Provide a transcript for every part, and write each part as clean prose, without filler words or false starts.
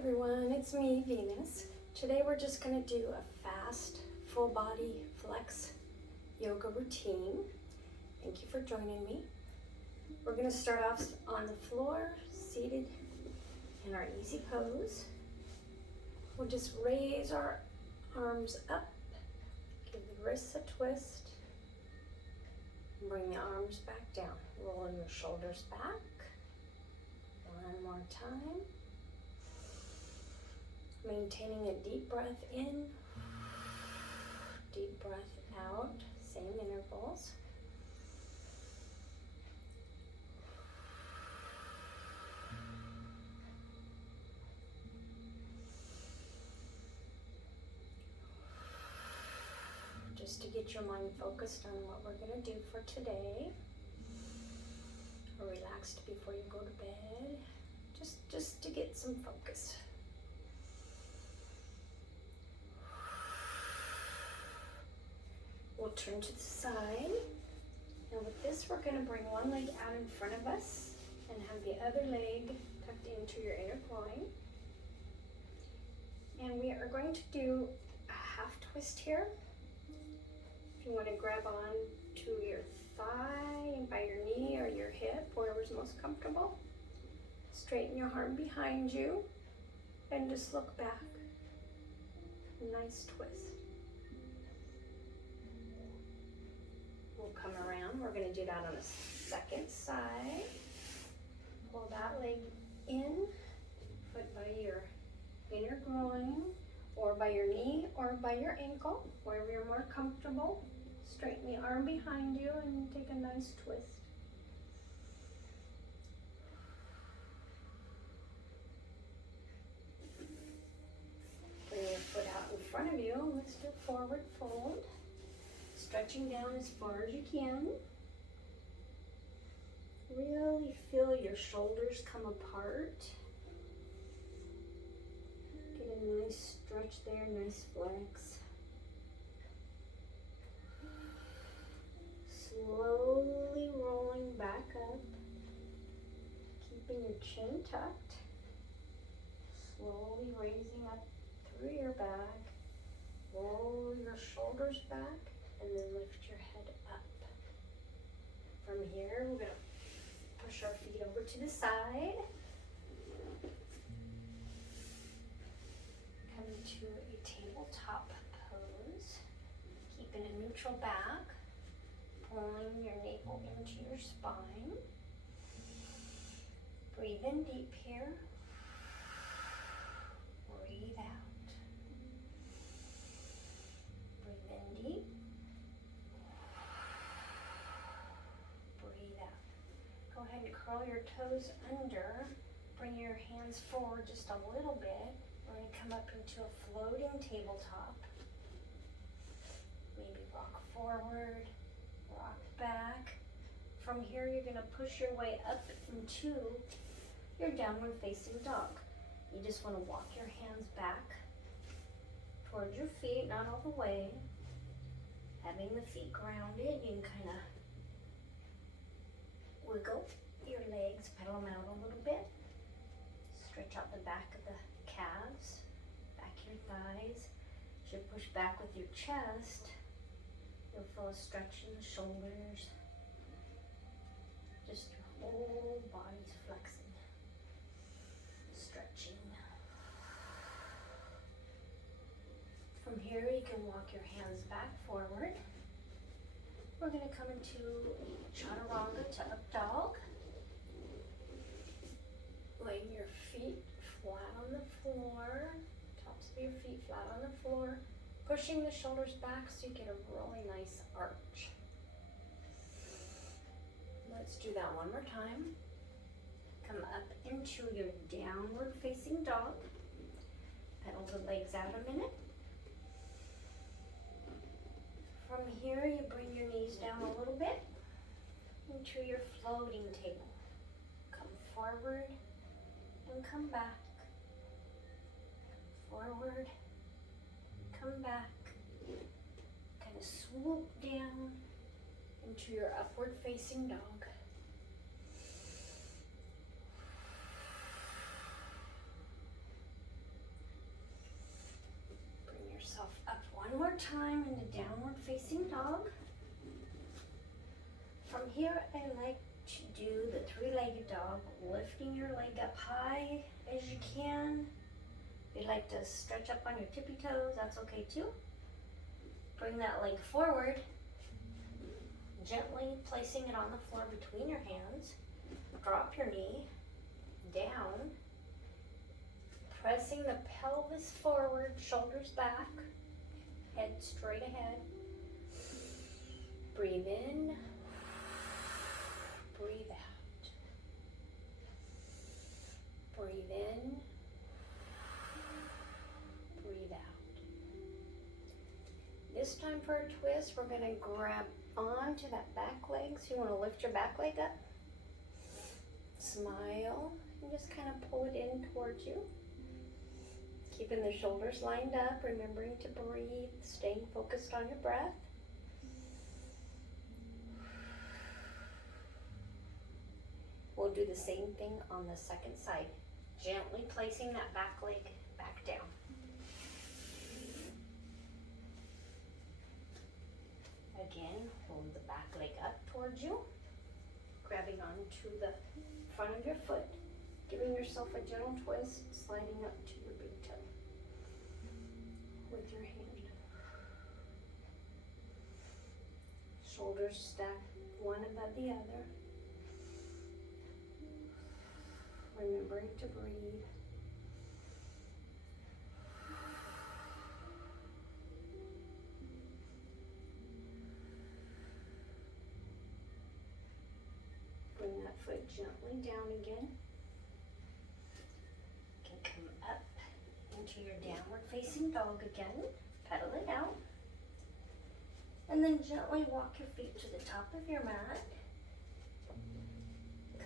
everyone, it's me, Venus. Today we're just going to do a fast, full body flex yoga routine. Thank you for joining me. We're going to start off on the floor, seated in our easy pose. We'll just raise our arms up, give the wrists a twist, and bring the arms back down. Rolling your shoulders back. One more time. Maintaining a deep breath in, deep breath out, same intervals. Just to get your mind focused on what we're going to do for today, or relaxed before you go to bed, just to get some focus. We'll turn to the side. Now with this, we're going to bring one leg out in front of us and have the other leg tucked into your inner groin. And we are going to do a half twist here. If you want to grab on to your thigh and by your knee or your hip, wherever's most comfortable. Straighten your arm behind you and just look back. Nice twist. We'll come around. We're going to do that on the second side. Pull that leg in, foot by your inner groin, or by your knee, or by your ankle, wherever you're more comfortable. Straighten the arm behind you and take a nice twist. Bring your foot out in front of you. Let's do forward fold. Stretching down as far as you can. Really feel your shoulders come apart. Get a nice stretch there, nice flex. Slowly rolling back up, keeping your chin tucked. Slowly raising up through your back. Roll your shoulders back. And then lift your head up. From here, we're going to push our feet over to the side. Come to a tabletop pose. Keeping a neutral back. Pulling your navel into your spine. Breathe in deep here. Breathe out. Breathe in deep. Go ahead and curl your toes under. Bring your hands forward just a little bit. We're going to come up into a floating tabletop. Maybe rock forward, rock back. From here, you're going to push your way up into your downward facing dog. You just want to walk your hands back towards your feet, not all the way. Having the feet grounded, you can kind of wiggle your legs, pedal them out a little bit. Stretch out the back of the calves, back your thighs. As you push back with your chest, you'll feel a stretch in the shoulders. Just your whole body's flexing, stretching. From here, you can walk your hands back forward. We're going to come into Chaturanga to up dog. Laying your feet flat on the floor, tops of your feet flat on the floor, pushing the shoulders back so you get a really nice arch. Let's do that one more time. Come up into your downward facing dog. Pedal the legs out a minute. From here, you bring your knees down a little bit into your floating table. Come forward and come back. Forward, come back. Kind of swoop down into your upward facing dog. One more time in the downward facing dog. From here, I like to do the three-legged dog, lifting your leg up high as you can. If you'd like to stretch up on your tippy toes, that's okay too. Bring that leg forward, gently placing it on the floor between your hands. Drop your knee down, pressing the pelvis forward, shoulders back, head straight ahead. Breathe in, breathe out. Breathe in, breathe out. This time for a twist, we're going to grab onto that back leg. So you want to lift your back leg up. Smile and just kind of pull it in towards you. Keeping the shoulders lined up, remembering to breathe, staying focused on your breath. We'll do the same thing on the second side. Gently placing that back leg back down. Again, hold the back leg up towards you, grabbing onto the front of your foot, giving yourself a gentle twist, sliding up to your big toe with your hand. Shoulders stacked one above the other. Remembering to breathe. Bring that foot gently down again. You can come up into your downward facing dog again. Pedal it out. And then gently walk your feet to the top of your mat.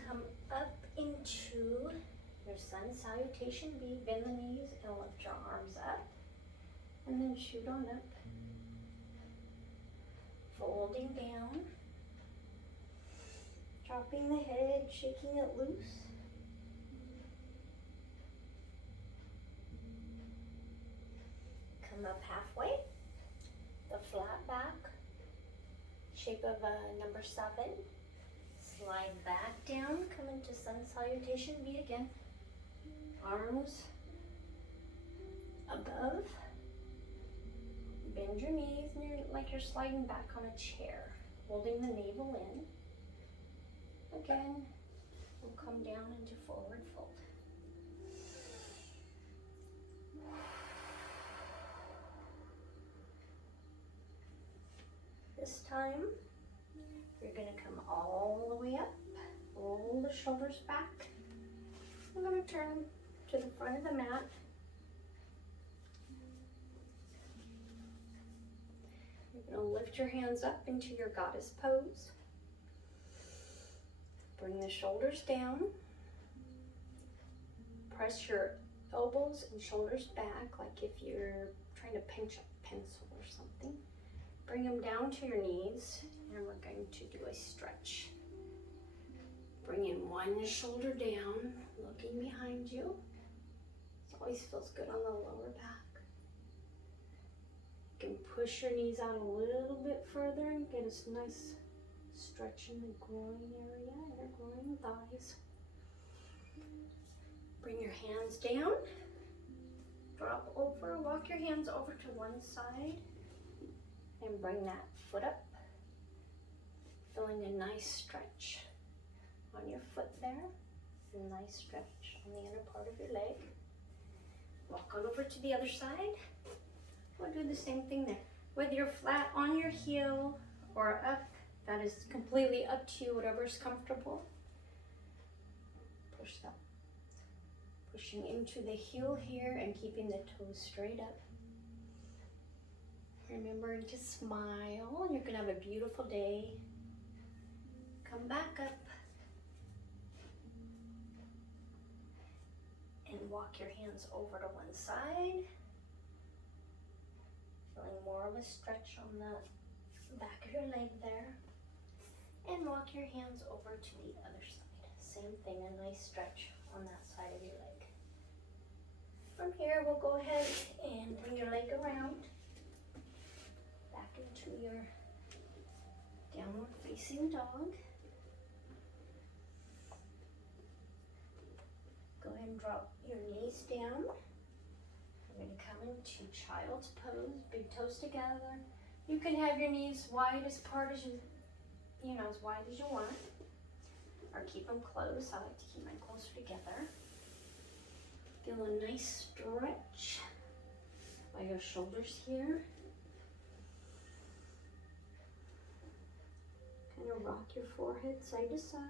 Come up into your sun salutation B. Bend the knees and lift your arms up. And then shoot on up. Folding down. Dropping the head, shaking it loose. Come up halfway. The flat back. Shape of a number 7. Slide back down, come into sun salutation B again. Arms above. Bend your knees like you're sliding back on a chair. Holding the navel in. Again, we'll come down into forward fold. This time, you're going to come all the way up, roll the shoulders back. I'm going to turn to the front of the mat. You're going to lift your hands up into your goddess pose. Bring the shoulders down. Press your elbows and shoulders back like if you're trying to pinch a pencil or something. Bring them down to your knees, and we're going to do a stretch. Bring in one shoulder down, looking behind you. It always feels good on the lower back. You can push your knees out a little bit further and get a nice stretch in the groin area, inner groin, thighs. Bring your hands down. Drop over, walk your hands over to one side. And bring that foot up, feeling a nice stretch on your foot there, a nice stretch on the inner part of your leg. Walk on over to the other side. We'll do the same thing there. Whether you're flat on your heel or up, that is completely up to you, whatever's comfortable. Push that. Pushing into the heel here and keeping the toes straight up. Remembering to smile. You're going to have a beautiful day. Come back up. And walk your hands over to one side. Feeling more of a stretch on the back of your leg there. And walk your hands over to the other side. Same thing, a nice stretch on that side of your leg. From here, we'll go ahead and bring your leg around. your downward facing dog. Go ahead and drop your knees down. We're going to come into child's pose, big toes together. You can have your knees wide as as wide as you want, or keep them close. I like to keep mine closer together. Feel a nice stretch by your shoulders here. Kind of rock your forehead side to side.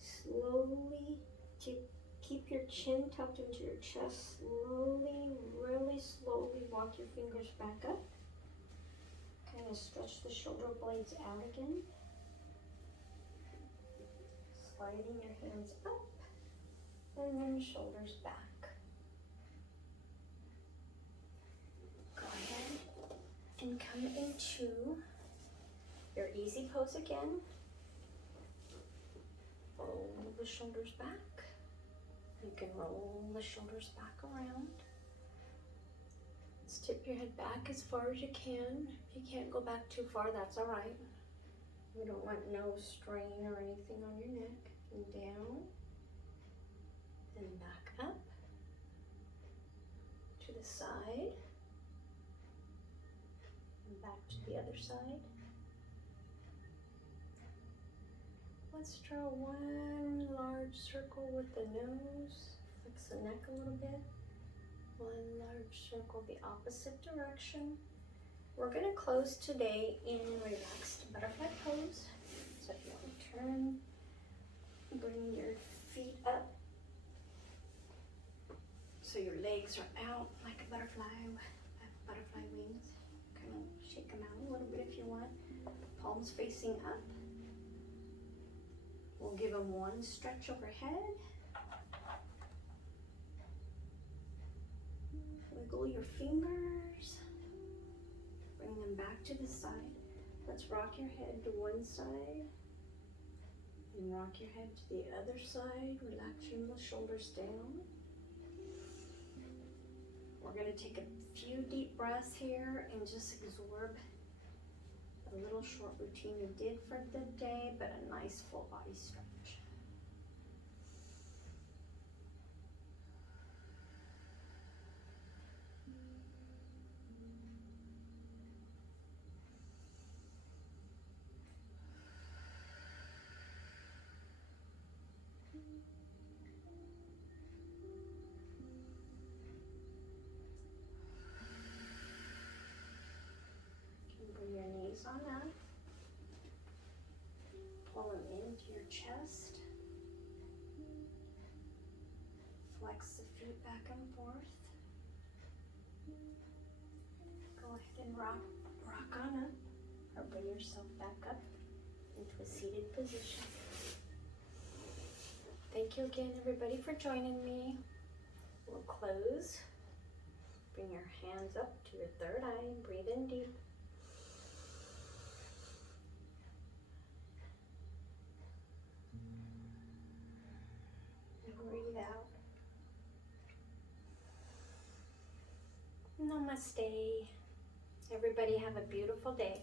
Slowly keep your chin tucked into your chest. Slowly, really slowly walk your fingers back up. Kind of stretch the shoulder blades out again. Sliding your hands up and then shoulders back. Go ahead and come into your easy pose again. Roll the shoulders back. You can roll the shoulders back around. Let's tip your head back as far as you can. If you can't go back too far, that's all right. We don't want no strain or anything on your neck. And down, and back up, to the side, and back to the other side. Let's draw one large circle with the nose, flex the neck a little bit. One large circle the opposite direction. We're going to close today in relaxed butterfly pose. So if you want to turn, bring your feet up so your legs are out like a butterfly wings. Kind of shake them out a little bit if you want. Palms facing up. We'll give them one stretch overhead. Wiggle your fingers. Bring them back to the side. Let's rock your head to one side. And rock your head to the other side, relaxing the shoulders down. We're going to take a few deep breaths here and just absorb a little short routine we did for the day, but a nice full body stretch. On up. Pull them into your chest. Flex the feet back and forth. Go ahead and rock on up, or bring yourself back up into a seated position. Thank you again, everybody, for joining me. We'll close. Bring your hands up to your third eye and breathe in deep. Breathe out. Namaste. Everybody have a beautiful day.